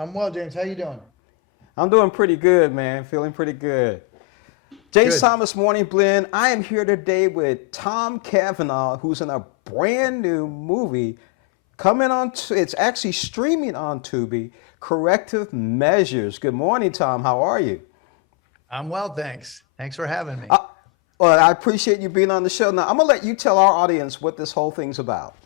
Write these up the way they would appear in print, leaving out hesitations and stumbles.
I'm well, James. How you doing? I'm doing pretty good, man. Feeling pretty good. James Good. Thomas Morning Blend. I am here today with Tom Cavanagh, who's in a brand new movie coming on. It's actually streaming on Tubi. Corrective Measures. Good morning, Tom. How are you? I'm well, thanks. Thanks for having me. Well, I appreciate you being on the show. Now, I'm gonna let you tell our audience what this whole thing's about.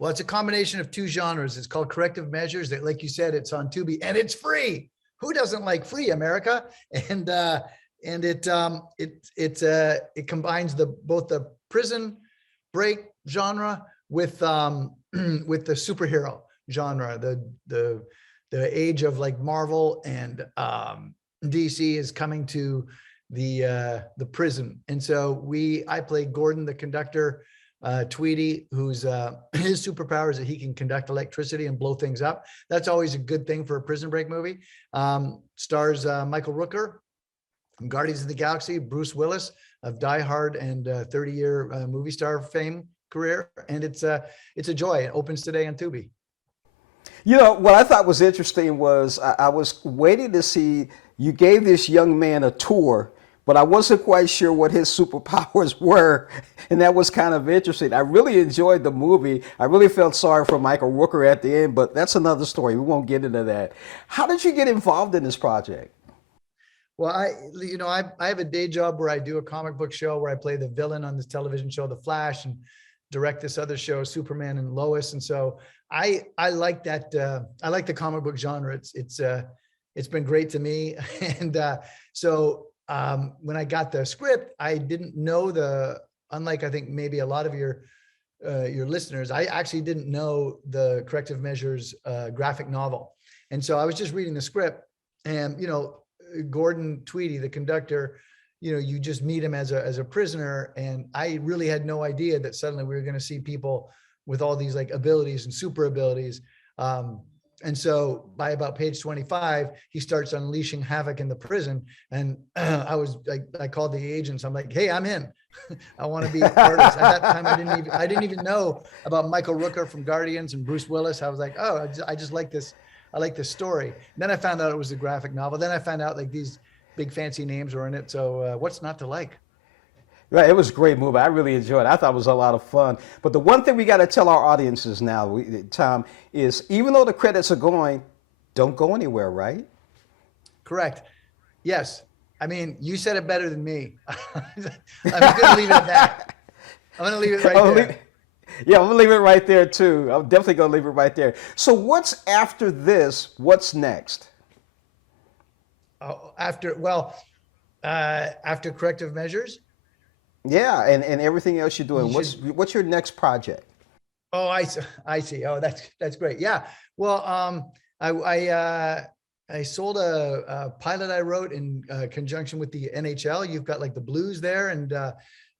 Well, it's a combination of two genres. It's called Corrective Measures. That, like you said, it's on Tubi and it's free. Who doesn't like free, America? And it combines both the prison break genre with with the superhero genre. The age of like Marvel and DC is coming to the prison, and so I play Gordon, the conductor. Tweety, who's his superpower is that he can conduct electricity and blow things up. That's always a good thing for a prison break movie. Stars Michael Rooker from Guardians of the Galaxy, Bruce Willis of Die Hard and 30-year movie star fame career, and it's a joy. It opens today on Tubi. You know, what I thought was interesting was I was waiting to see you gave this young man a tour, but I wasn't quite sure what his superpowers were, and that was kind of interesting. I really enjoyed the movie. I really felt sorry for Michael Rooker at the end, but that's another story. We won't get into that. How did you get involved in this project? Well, I have a day job where I do a comic book show where I play the villain on this television show, The Flash, and direct this other show, Superman and Lois. And so I like that. I like the comic book genre. It's been great to me. And so when I got the script, I didn't know unlike I think maybe a lot of your listeners, I actually didn't know the Corrective Measures graphic novel. And so I was just reading the script, and Gordon Tweety, the conductor, you just meet him as a prisoner, and I really had no idea that suddenly we were going to see people with all these like abilities and super abilities. And so by about page 25, he starts unleashing havoc in the prison. And I called the agents. I'm like, hey, I'm in. I want to be artist. At that time, I didn't even know about Michael Rooker from Guardians and Bruce Willis. I was like, oh, I just like this. I like this story. And then I found out it was a graphic novel. Then I found out like these big fancy names were in it. So what's not to like? Right, it was a great movie. I really enjoyed it. I thought it was a lot of fun. But the one thing we got to tell our audiences now, Tom, is even though the credits are going, don't go anywhere, right? Correct. Yes. I mean, you said it better than me. I'm going to leave it at that. I'm going to leave it right there. Yeah, I'm going to leave it right there, too. I'm definitely going to leave it right there. So what's after this? What's next? After Corrective Measures? Yeah, and everything else you're doing. What's your next project? Oh, I see. Oh, that's great. Yeah. Well, I sold a pilot I wrote in conjunction with the NHL. You've got like the Blues there, and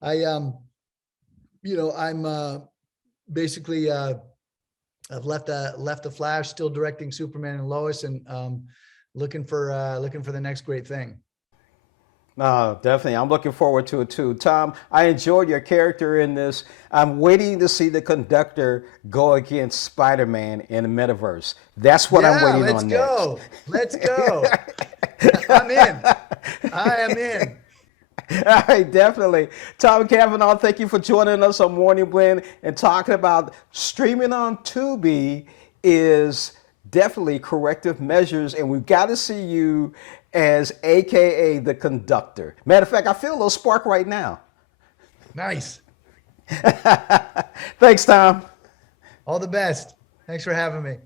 I'm basically I've left the Flash, still directing Superman and Lois, and looking for the next great thing. No, definitely. I'm looking forward to it too. Tom, I enjoyed your character in this. I'm waiting to see the conductor go against Spider-Man in the metaverse. That's what I'm waiting on next. Let's go. I'm in. I am in. All right, definitely. Tom Cavanagh, thank you for joining us on Morning Blend and talking about streaming on Tubi is definitely Corrective Measures, and we've got to see you as AKA the conductor. Matter of fact, I feel a little spark right now. Nice. Thanks, Tom. All the best. Thanks for having me.